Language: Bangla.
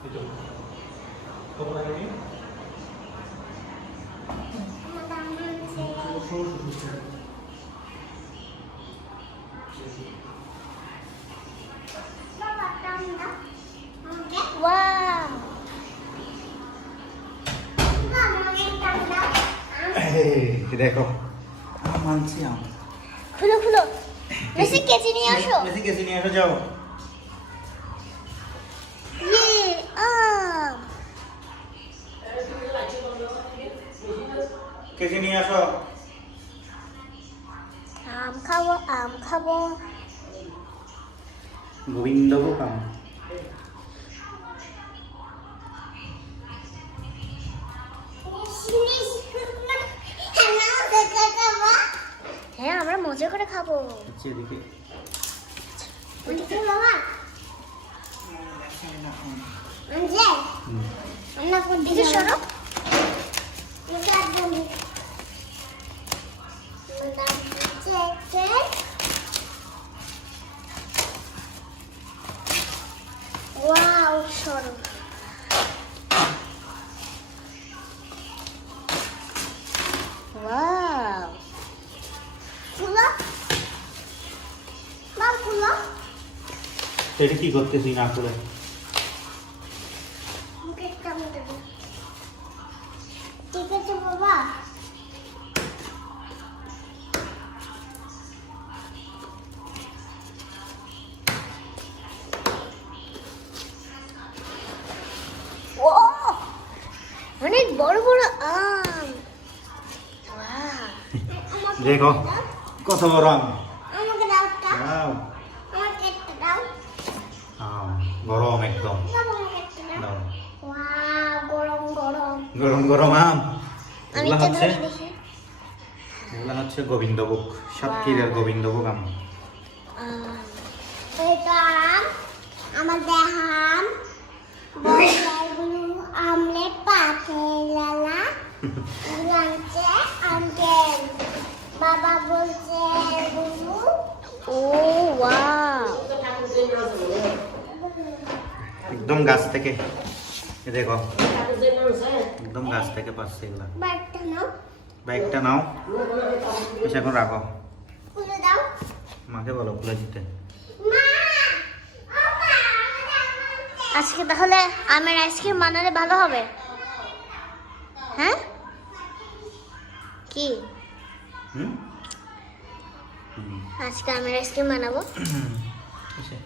itu kau lagi ni wow দেখো মানছি আমি খুলো খুলো বেশি কেচি নিয়ে আসো বেশি কেসি নিয়ে আসো যাও ये आम কেসি নিয়ে আসো आम खाबो গোবিন্দভোগ আম হ্যাঁ আমরা মজা করে খাবো আচ্ছা এদিকে ওদিকে বাবা আনজে আমরা কোন দিকে সরো ওয়াও সরো ওয়াও ফুলা মা ফুলা এটা কি করতেছিস না করে মুখে কামড় দেবো ঠিক আছে বাবা ও অনেক বড় বড় আম ওয়াও দেখো কত বড় আম আমাকে দাও একটা দাও আমাকে একটা দাও আম গরম একদম আমাকে একটা দাও দাও ওয়াও গরম গরম গরম গরম আম আমি এগুলা তো হচ্ছে ধরে দেখি এগুলা হচ্ছে গোবিন্দভোগ সাতক্ষীরার গোবিন্দভোগ আম এটা আম আমার দেহাম বড়গুলো আমলে পাতে লালা লাঞ্চে আঙ্কেল বাবা বলছে গুরু ও ওয়াও একদম গাছ থেকে এ দেখো একদম গাছ থেকে পাচ্ছে এগুলা বাটটা নাও বাইকটা নাও এসে এখন রাখো খুলে দাও মাকে বলো খুলে দিতে মা আজকে তাহলে আমের আইসক্রিম বানালে ভালো হবে হ্যাঁ কি হুম আজকে আমের আইসক্রিম বানাবো এসে